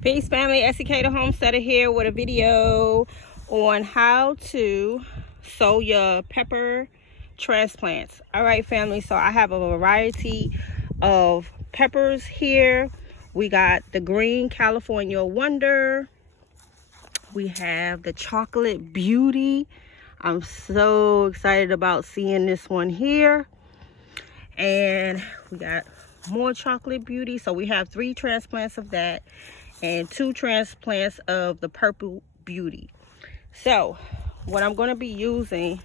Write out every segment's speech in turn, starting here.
Peace family, Esikhomesteddah Homesteader here with a video on how to sow your pepper transplants. Alright family, so I have a variety of peppers here. We got the green California Wonder. We have the chocolate beauty. I'm so excited about seeing this one here. And we got more chocolate beauty. So we have 3 transplants of that and 2 transplants of the purple beauty. So what I'm going to be using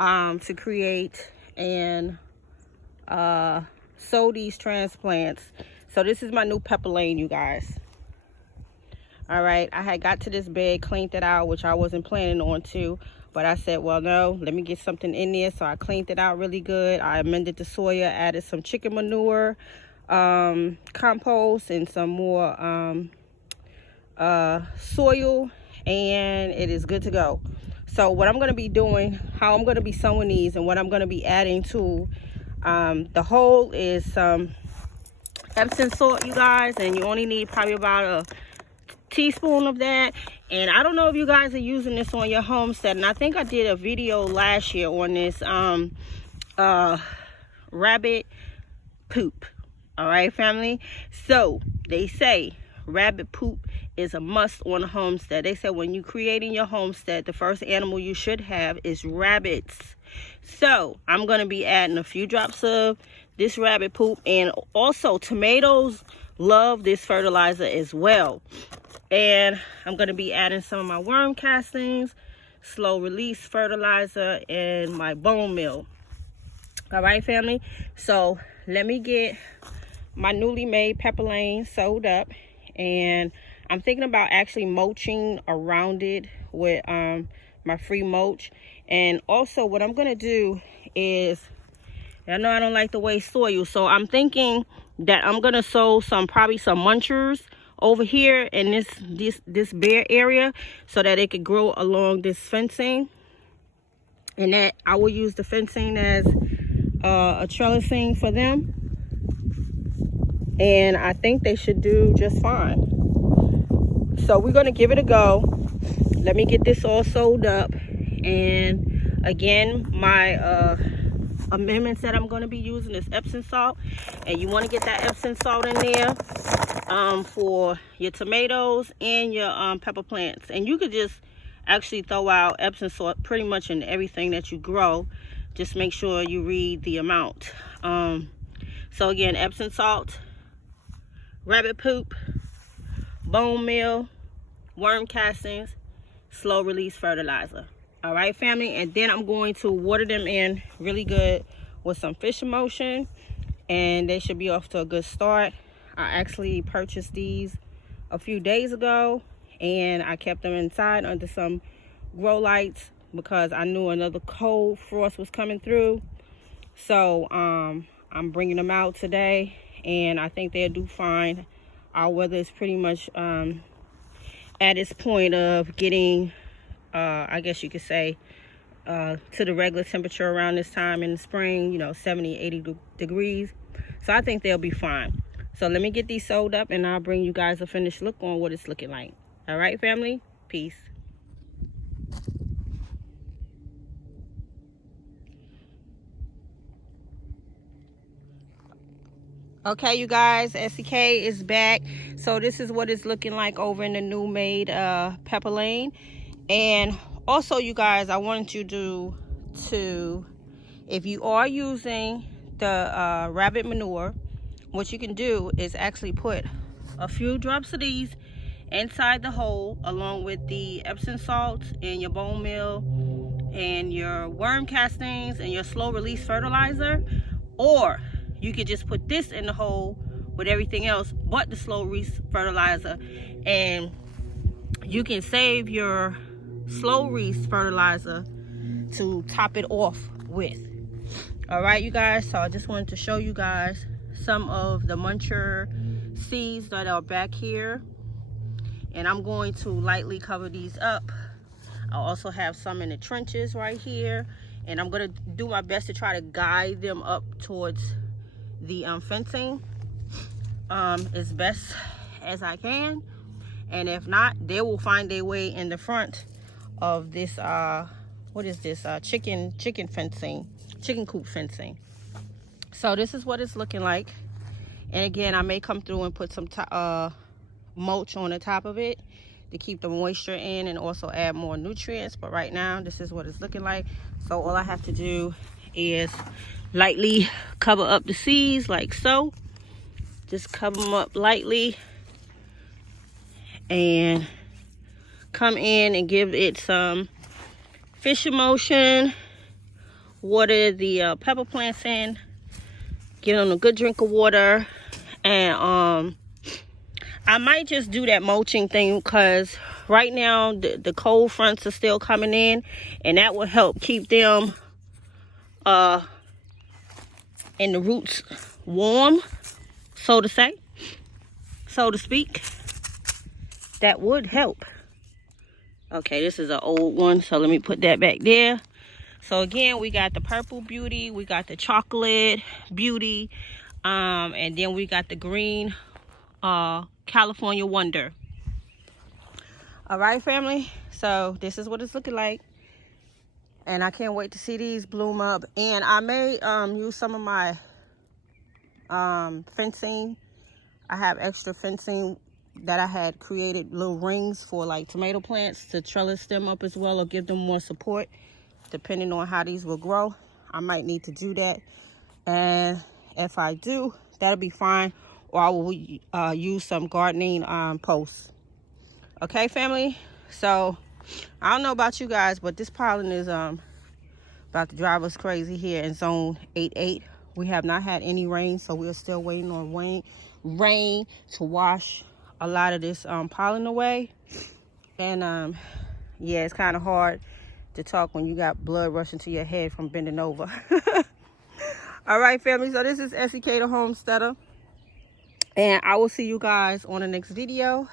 to create and sow these transplants. So this is my new pepper lane, you guys. All right, I had got to this bed, cleaned it out, which I wasn't planning on to, but I said, well, no, let me get something in there. So I cleaned it out really good. I amended the soil, added some chicken manure, compost, and some more soil, and it is good to go. So what I'm going to be doing, how I'm going to be sowing these, and what I'm going to be adding to the whole is some Epsom salt, you guys, and you only need probably about a teaspoon of that. And I don't know if you guys are using this on your homestead, and I think I did a video last year on this rabbit poop. All right family, so they say rabbit poop is a must on a homestead. They said when you're creating your homestead, the first animal you should have is rabbits. So I'm going to be adding a few drops of this rabbit poop, and also tomatoes love this fertilizer as well. And I'm going to be adding some of my worm castings, slow release fertilizer, and my bone meal. All right family, so let me get my newly made pepper lane sewed up, and I'm thinking about actually mulching around it with my free mulch. And also what I'm gonna do is, I know I don't like to waste soil, so I'm thinking that I'm gonna sow probably some munchers over here in this bare area, so that it could grow along this fencing, and that I will use the fencing as a trellising for them. And I think they should do just fine. So we're going to give it a go. Let me get this all sewed up. And again, my amendments that I'm going to be using is Epsom salt. And you want to get that Epsom salt in there for your tomatoes and your pepper plants. And you could just actually throw out Epsom salt pretty much in everything that you grow. Just make sure you read the amount. So again, Epsom salt, rabbit poop, bone meal, worm castings, slow release fertilizer. All right family, and then I'm going to water them in really good with some fish emulsion, and they should be off to a good start. I actually purchased these a few days ago, and I kept them inside under some grow lights because I knew another cold frost was coming through. So I'm bringing them out today, and I think they'll do fine. Our weather is pretty much at its point of getting, I guess you could say, to the regular temperature around this time in the spring, you know, 70, 80 degrees. So I think they'll be fine. So let me get these sewed up, and I'll bring you guys a finished look on what it's looking like. All right, family? Peace. Okay, you guys, SEK is back. So this is what it's looking like over in the new made pepper lane. And also, you guys, I wanted you to, if you are using the rabbit manure, what you can do is actually put a few drops of these inside the hole, along with the Epsom salt and your bone meal and your worm castings and your slow release fertilizer. Or you could just put this in the hole with everything else but the slow release fertilizer, and you can save your slow release fertilizer to top it off with. All right, you guys, so I just wanted to show you guys some of the muncher seeds that are back here, and I'm going to lightly cover these up. I also have some in the trenches right here, and I'm going to do my best to try to guide them up towards the fencing as best as I can And if not, they will find their way in the front of this what is this, chicken fencing, chicken coop fencing. So this is what it's looking like. And again, I may come through and put some mulch on the top of it to keep the moisture in and also add more nutrients. But right now, this is what it's looking like. So all I have to do is lightly cover up the seeds like so. Just cover them up lightly and come in and give it some fish emulsion, water the pepper plants in, give them a good drink of water. And I might just do that mulching thing because right now the cold fronts are still coming in, and that will help keep them and the roots warm, so to speak. That would help. Okay, this is an old one, so let me put that back there. So again, we got the purple beauty, we got the chocolate beauty, and then we got the green California Wonder. All right, family, so this is what it's looking like, and I can't wait to see these bloom up. And I may use some of my fencing. I have extra fencing that I had created, little rings for like tomato plants to trellis them up as well, or give them more support depending on how these will grow. I might need to do that, and if I do, that'll be fine. Or I will use some gardening posts. Okay, family? So I don't know about you guys, but this pollen is about to drive us crazy here in zone 8.8. We have not had any rain, so we're still waiting on rain to wash a lot of this pollen away. And yeah, it's kind of hard to talk when you got blood rushing to your head from bending over. All right, family, so this is Esikhomesteddah the Homesteader, and I will see you guys on the next video.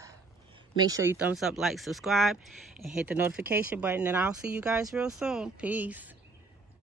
Make sure you thumbs up, like, subscribe, and hit the notification button, and I'll see you guys real soon. Peace.